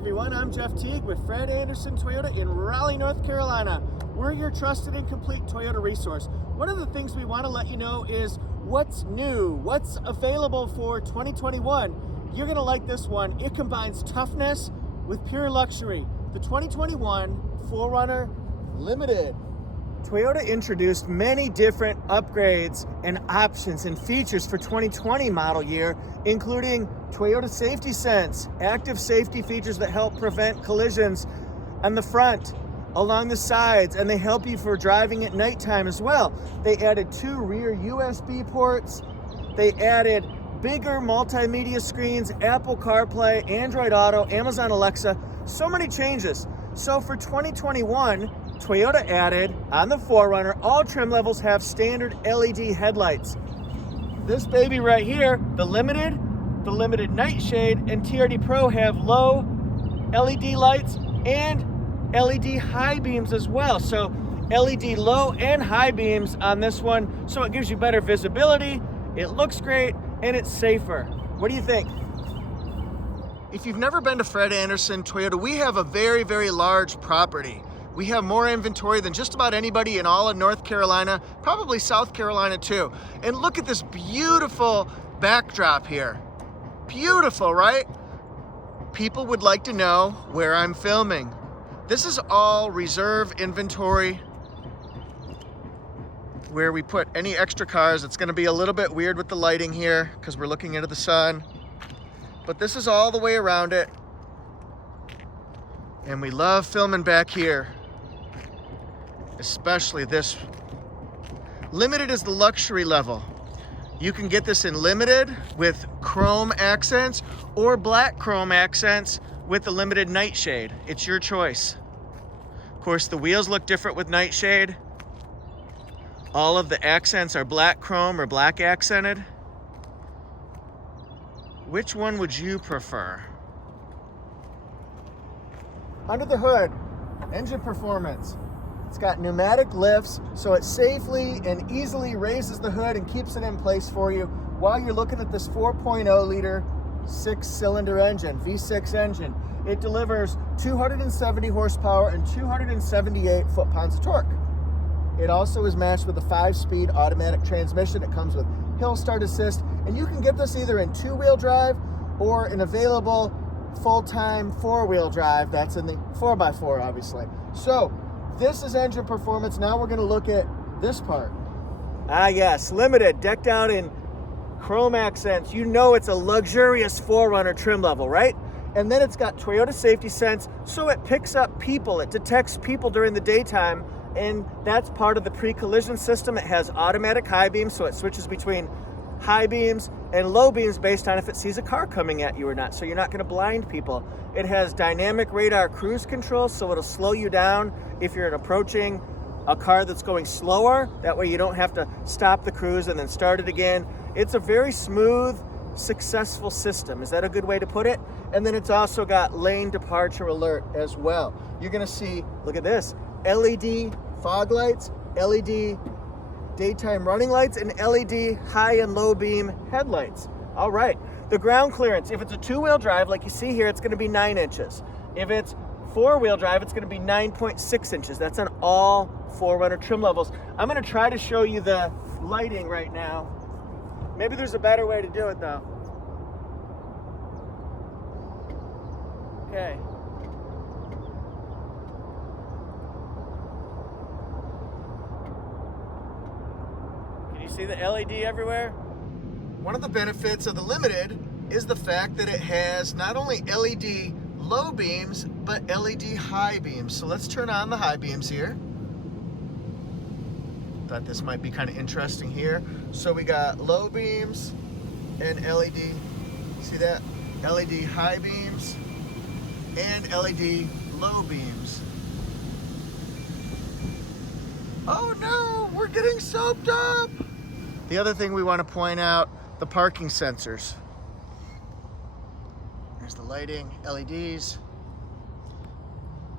everyone, I'm Jeff Teague with Fred Anderson Toyota in Raleigh, North Carolina. We're your trusted and complete Toyota resource. One of the things we want to let you know is what's new, what's available for 2021. You're going to like this one. It combines toughness with pure luxury. The 2021 4Runner Limited. Toyota introduced many different upgrades and options and features for 2020 model year, including Toyota Safety Sense, active safety features that help prevent collisions on the front, along the sides, and they help you for driving at nighttime as well. They added 2 rear USB ports. They added bigger multimedia screens, Apple CarPlay, Android Auto, Amazon Alexa, so many changes. So for 2021, Toyota added, on the 4Runner, all trim levels have standard LED headlights. This baby right here, the Limited Nightshade, and TRD Pro have low LED lights and LED high beams as well. So LED low and high beams on this one, so it gives you better visibility, it looks great, and it's safer. What do you think? If you've never been to Fred Anderson Toyota, we have a very, very large property. We have more inventory than just about anybody in all of North Carolina, probably South Carolina too. And look at this beautiful backdrop here. Beautiful, right? People would like to know where I'm filming. This is all reserve inventory where we put any extra cars. It's gonna be a little bit weird with the lighting here because we're looking into the sun. But this is all the way around it. And we love filming back here. Especially this. Limited is the luxury level. You can get this in Limited with chrome accents or black chrome accents with the Limited Nightshade. It's your choice. Of course, the wheels look different with Nightshade. All of the accents are black chrome or black accented. Which one would you prefer? Under the hood, engine performance. It's got pneumatic lifts, so it safely and easily raises the hood and keeps it in place for you while you're looking at this 4.0 liter 6-cylinder engine, V6 engine. It delivers 270 horsepower and 278 foot-pounds of torque. It also is matched with a 5-speed automatic transmission. It comes with hill start assist, and you can get this either in 2-wheel drive or an available full-time 4-wheel drive. That's in the 4x4, obviously. So this is engine performance. Now we're going to look at this part. Ah, yes, Limited, decked out in chrome accents. You know it's a luxurious 4Runner trim level, right? And then it's got Toyota Safety Sense, so it picks up people. It detects people during the daytime, and that's part of the pre-collision system. It has automatic high beams, so it switches between high beams and low beams based on if it sees a car coming at you or not, so you're not going to blind people. It has dynamic radar cruise control, so it'll slow you down if you're approaching a car that's going slower. That way you don't have to stop the cruise and then start it again. It's a very smooth, successful system. Is that a good way to put it? And then it's also got lane departure alert as well. You're going to see, look at this, LED fog lights, LED daytime running lights, and LED high and low beam headlights. All right, the ground clearance, if it's a 2-wheel drive like you see here, it's going to be 9 inches. If it's 4-wheel drive, it's going to be 9.6 inches. That's on all 4Runner trim levels. I'm going to try to show you the lighting right now. Maybe there's a better way to do it though. Okay. See the LED everywhere? One of the benefits of the Limited is the fact that it has not only LED low beams, but LED high beams. So let's turn on the high beams here. Thought this might be kind of interesting here. So we got low beams and LED, see that? LED high beams and LED low beams. Oh no, we're getting soaked up! The other thing we want to point out, the parking sensors. There's the lighting, LEDs.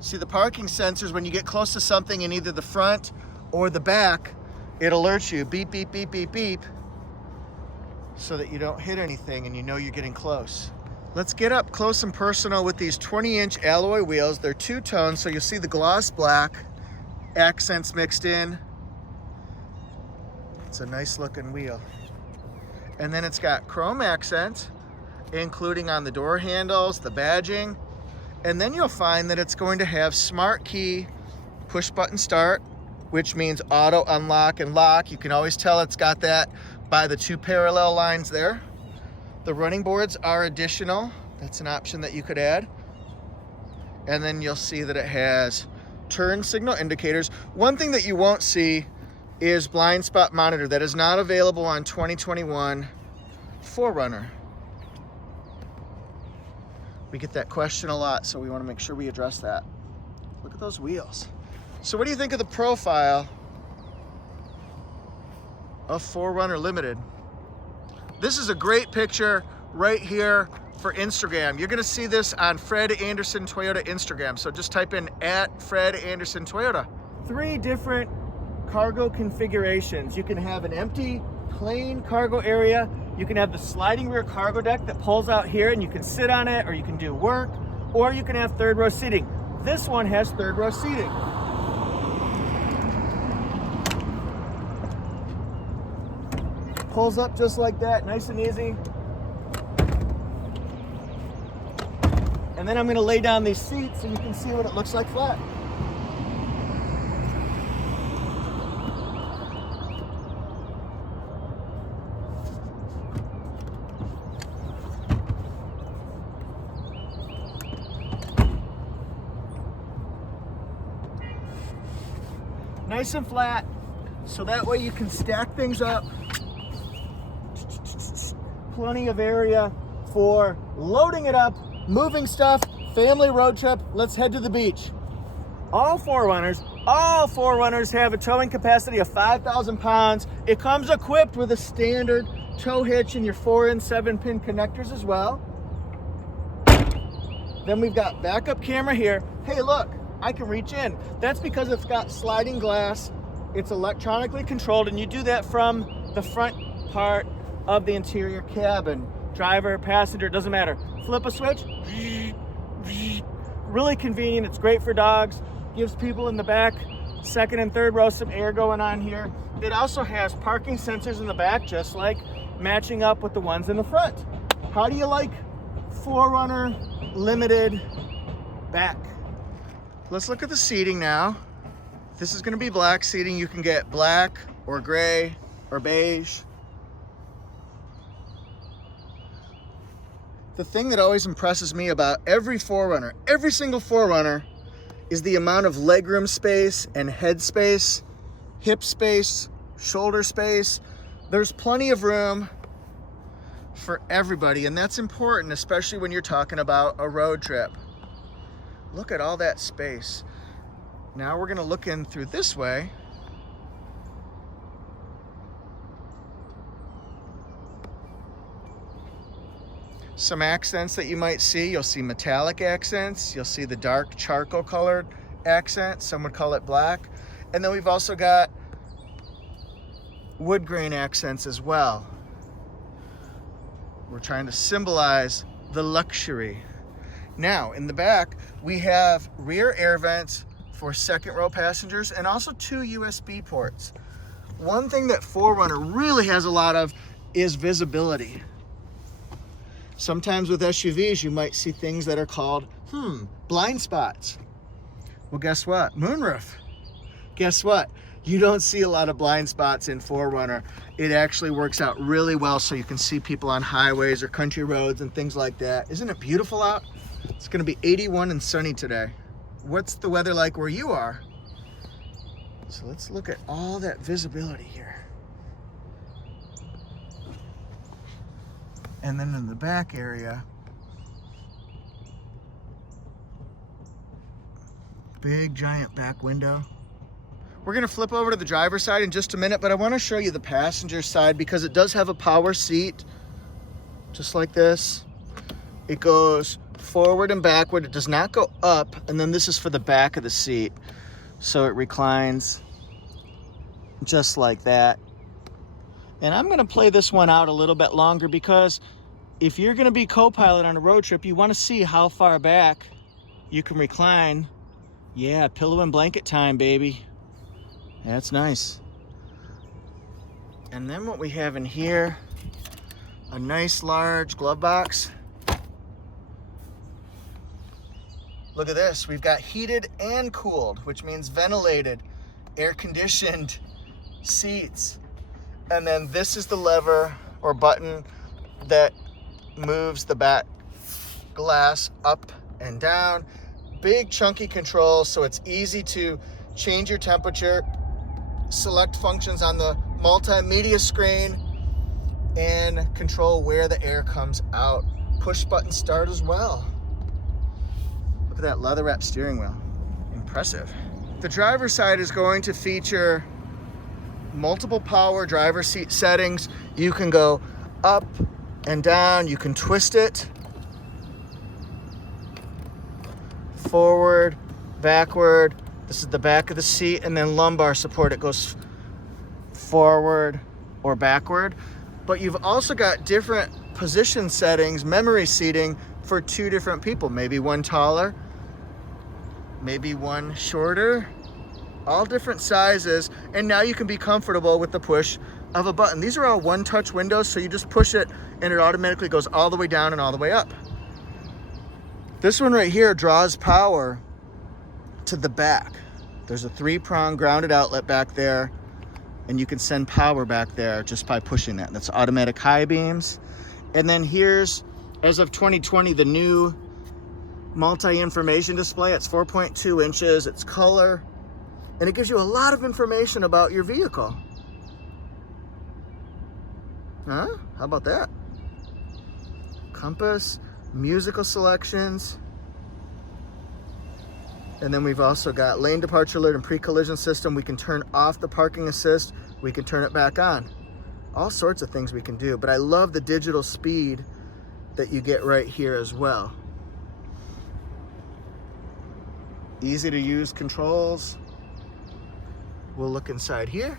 See the parking sensors, when you get close to something in either the front or the back, it alerts you, beep, beep, beep, beep, beep, so that you don't hit anything and you know you're getting close. Let's get up close and personal with these 20-inch alloy wheels. They're two-tone, so you'll see the gloss black accents mixed in. It's a nice looking wheel. And then it's got chrome accents, including on the door handles, the badging. And then you'll find that it's going to have smart key, push button start, which means auto unlock and lock. You can always tell it's got that by the two parallel lines there. The running boards are additional. That's an option that you could add. And then you'll see that it has turn signal indicators. One thing that you won't see is blind spot monitor. That is not available on 2021 4Runner. We get that question a lot, so we want to make sure we address that. Look at those wheels. So what do you think of the profile of 4Runner Limited? This is a great picture right here for Instagram. You're gonna see this on Fred Anderson Toyota Instagram. So just type in @Fred Anderson Toyota. 3 different cargo configurations. You can have an empty, plain cargo area. You can have the sliding rear cargo deck that pulls out here and you can sit on it, or you can do work, or you can have third row seating. This one has third row seating. Pulls up just like that, nice and easy. And then I'm gonna lay down these seats so you can see what it looks like flat. Nice and flat, so that way you can stack things up. Plenty of area for loading it up, moving stuff, family road trip. Let's head to the beach. All 4Runners have a towing capacity of 5,000 pounds. It comes equipped with a standard tow hitch and your 4 and 7 pin connectors as well. Then we've got backup camera here. Hey, look, I can reach in. That's because it's got sliding glass. It's electronically controlled, and you do that from the front part of the interior cabin. Driver, passenger, doesn't matter. Flip a switch, really convenient. It's great for dogs. Gives people in the back, second and third row, some air going on here. It also has parking sensors in the back, just like matching up with the ones in the front. How do you like 4Runner Limited back? Let's look at the seating now. This is going to be black seating. You can get black or gray or beige. The thing that always impresses me about every 4Runner, every single 4Runner, is the amount of legroom space and head space, hip space, shoulder space. There's plenty of room for everybody, and that's important, especially when you're talking about a road trip. Look at all that space. Now we're gonna look in through this way. Some accents that you might see. You'll see metallic accents. You'll see the dark charcoal colored accent. Some would call it black. And then we've also got wood grain accents as well. We're trying to symbolize the luxury. Now, in the back, we have rear air vents for second row passengers and also 2 USB ports. One thing that 4Runner really has a lot of is visibility. Sometimes with SUVs, you might see things that are called, blind spots. Well, guess what? Moonroof. Guess what? You don't see a lot of blind spots in 4Runner. It actually works out really well so you can see people on highways or country roads and things like that. Isn't it beautiful out? It's gonna be 81 and sunny today. What's the weather like where you are? So let's look at all that visibility here. And then in the back area, big giant back window. We're gonna flip over to the driver's side in just a minute, but I wanna show you the passenger side because it does have a power seat, just like this. It goes forward and backward. It does not go up. And then this is for the back of the seat. So it reclines just like that. And I'm gonna play this one out a little bit longer because if you're gonna be co-pilot on a road trip, you wanna see how far back you can recline. Yeah, pillow and blanket time, baby. That's nice. And then what we have in here, a nice large glove box. Look at this, we've got heated and cooled, which means ventilated, air-conditioned seats. And then this is the lever or button that moves the back glass up and down. Big chunky controls, so it's easy to change your temperature, select functions on the multimedia screen, and control where the air comes out. Push button start as well. Look at that leather wrapped steering wheel. Impressive. The driver's side is going to feature multiple power driver seat settings. You can go up and down, you can twist it, forward, backward. This is the back of the seat, and then lumbar support. It goes forward or backward. But you've also got different position settings, memory seating for two different people. Maybe one taller, maybe one shorter, all different sizes. And now you can be comfortable with the push of a button. These are all one-touch windows, so you just push it and it automatically goes all the way down and all the way up. This one right here draws power to the back. There's a 3-prong grounded outlet back there, and you can send power back there just by pushing that. That's automatic high beams. And then here's, as of 2020, the new multi-information display. It's 4.2 inches, it's color, and it gives you a lot of information about your vehicle. Huh? How about that? Compass, musical selections. And then we've also got lane departure alert and pre-collision system. We can turn off the parking assist. We can turn it back on. All sorts of things we can do, but I love the digital speed that you get right here as well. Easy to use controls. We'll look inside here.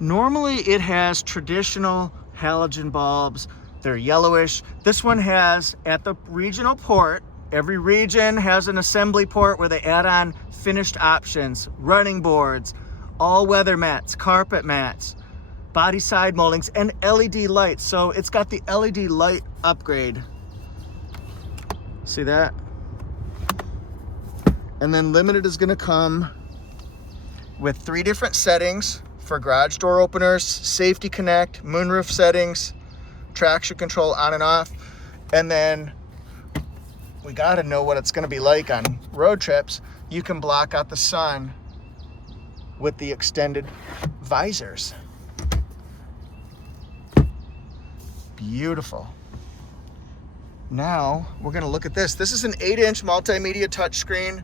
Normally it has traditional halogen bulbs. They're yellowish. This one has, at the regional port, every region has an assembly port where they add on finished options, running boards, all weather mats, carpet mats, body side moldings, and LED lights. So it's got the LED light upgrade. See that? And then limited is gonna come with 3 different settings for garage door openers, safety connect, moonroof settings, traction control on and off. And then we gotta know what it's gonna be like on road trips. You can block out the sun with the extended visors. Beautiful. Now we're gonna look at this. This is an 8-inch multimedia touchscreen,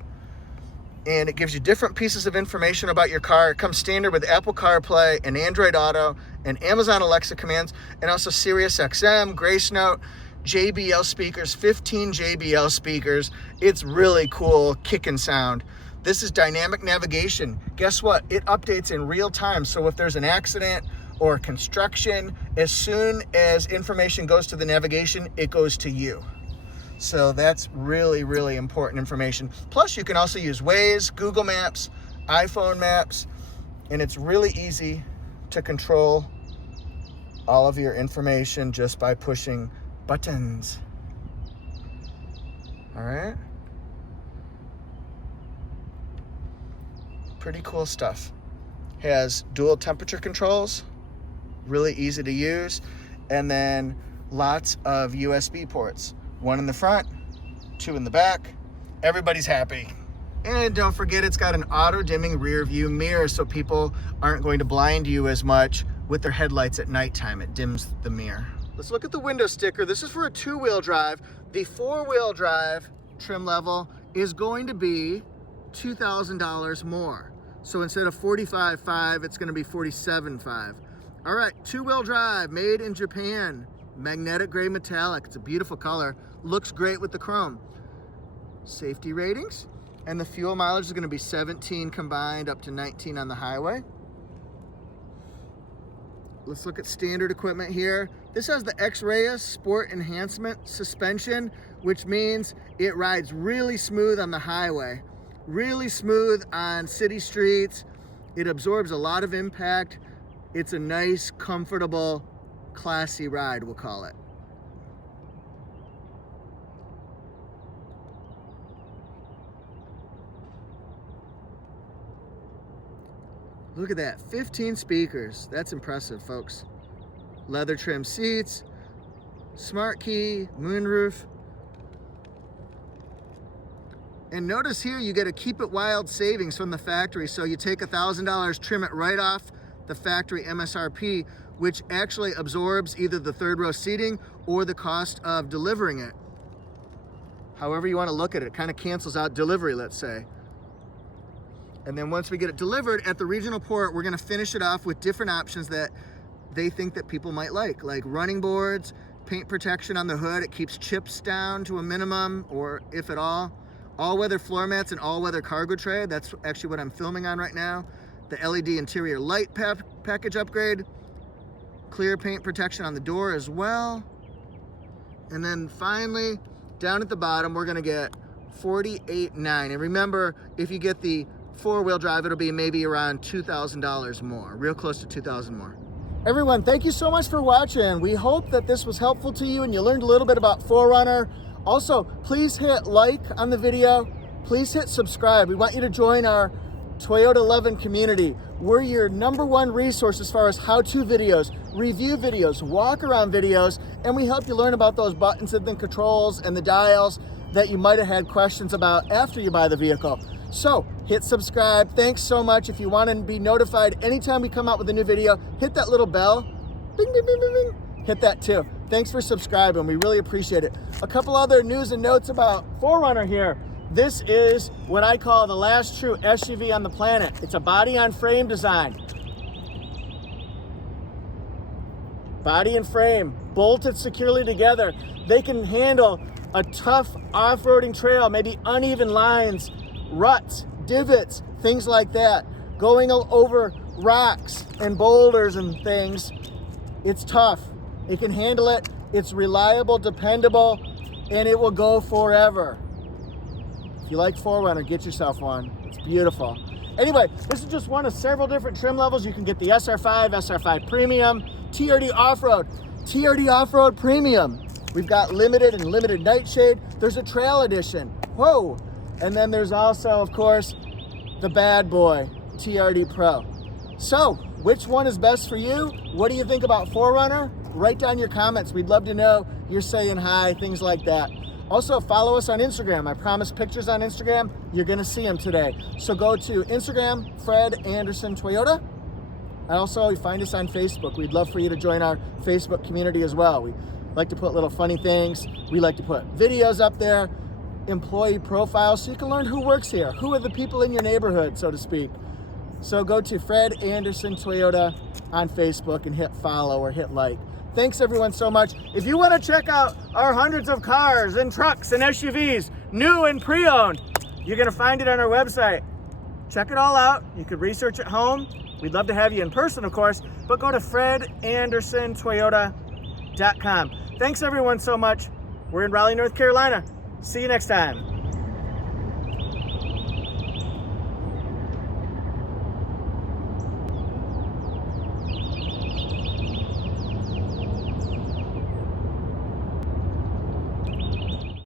and it gives you different pieces of information about your car. It comes standard with Apple CarPlay and Android Auto and Amazon Alexa commands, and also Sirius XM, Grace Note, JBL speakers, 15 JBL speakers. It's really cool kicking sound. This is dynamic navigation. Guess what? It updates in real time. So if there's an accident or construction, as soon as information goes to the navigation, it goes to you. So that's really, really important information. Plus you can also use Waze, Google Maps, iPhone Maps, and it's really easy to control all of your information just by pushing buttons. All right. Pretty cool stuff. Has dual temperature controls, really easy to use, and then lots of USB ports. 1 in the front, 2 in the back. Everybody's happy. And don't forget, it's got an auto-dimming rear view mirror, so people aren't going to blind you as much with their headlights at nighttime. It dims the mirror. Let's look at the window sticker. This is for a 2-wheel drive. The 4-wheel drive trim level is going to be $2,000 more. So instead of $45,500, it's going to be $47,500. All right, 2-wheel drive, made in Japan. Magnetic gray metallic. It's a beautiful color. Looks great with the chrome. Safety ratings. And the fuel mileage is going to be 17 combined, up to 19 on the highway. let's look at standard equipment here. This has the X-Reyes Sport Enhancement suspension, which means it rides really smooth on the highway, really smooth on city streets. It absorbs a lot of impact. It's a nice, comfortable, classy ride, we'll call it. Look at that, 15 speakers. That's impressive, folks. Leather trim seats, smart key, moonroof. And notice here you get a Keep It Wild savings from the factory. So you take $1,000, trim it right off the factory MSRP, which actually absorbs either the third row seating or the cost of delivering it. However you want to look at it, it kind of cancels out delivery, let's say. And then once we get it delivered at the regional port, we're gonna finish it off with different options that they think that people might like running boards, paint protection on the hood. It keeps chips down to a minimum, or if at all-weather floor mats and all-weather cargo tray. That's actually what I'm filming on right now. The LED interior light package upgrade, clear paint protection on the door as well. And then finally, down at the bottom, we're gonna get $48,900. And remember, if you get the four-wheel drive, it'll be maybe around $2,000 more, real close to $2,000 more. Everyone, thank you so much for watching. We hope that this was helpful to you and you learned a little bit about 4Runner. Also, please hit like on the video. Please hit subscribe. We want you to join our Toyota Lovin' community. We're your #1 resource as far as how-to videos, review videos, walk-around videos, and we help you learn about those buttons and the controls and the dials that you might have had questions about after you buy the vehicle. So hit subscribe. Thanks so much. If you want to be notified anytime we come out with a new video, hit that little bell. Bing, bing, bing, bing, bing. Hit that too. Thanks for subscribing. We really appreciate it. A couple other news and notes about 4Runner here. This is what I call the last true SUV on the planet. It's a body on frame design. Body and frame bolted securely together. They can handle a tough off-roading trail, maybe uneven lines, ruts, divots, things like that. Going over rocks and boulders and things, it's tough. It can handle it. It's reliable, dependable, and it will go forever. If you like 4Runner, get yourself one. It's beautiful. Anyway, this is just one of several different trim levels. You can get the SR5, SR5 Premium, TRD Off-Road, TRD Off-Road Premium. We've got limited and limited nightshade. There's a trail edition. Whoa. And then there's also, of course, the bad boy, TRD Pro. So, which one is best for you? What do you think about 4Runner? Write down your comments. We'd love to know you're saying hi, things like that. Also, follow us on Instagram. I promise pictures on Instagram. You're going to see them today. So go to Instagram, Fred Anderson Toyota. And also, find us on Facebook. We'd love for you to join our Facebook community as well. We like to put little funny things. We like to put videos up there, employee profiles, so you can learn who works here, who are the people in your neighborhood, so to speak. So go to Fred Anderson Toyota on Facebook and hit follow or hit like. Thanks everyone so much. If you want to check out our hundreds of cars and trucks and SUVs, new and pre-owned, you're going to find it on our website. Check it all out. You could research at home. We'd love to have you in person, of course, but go to fredandersontoyota.com. Thanks everyone so much. We're in Raleigh, North Carolina. See you next time.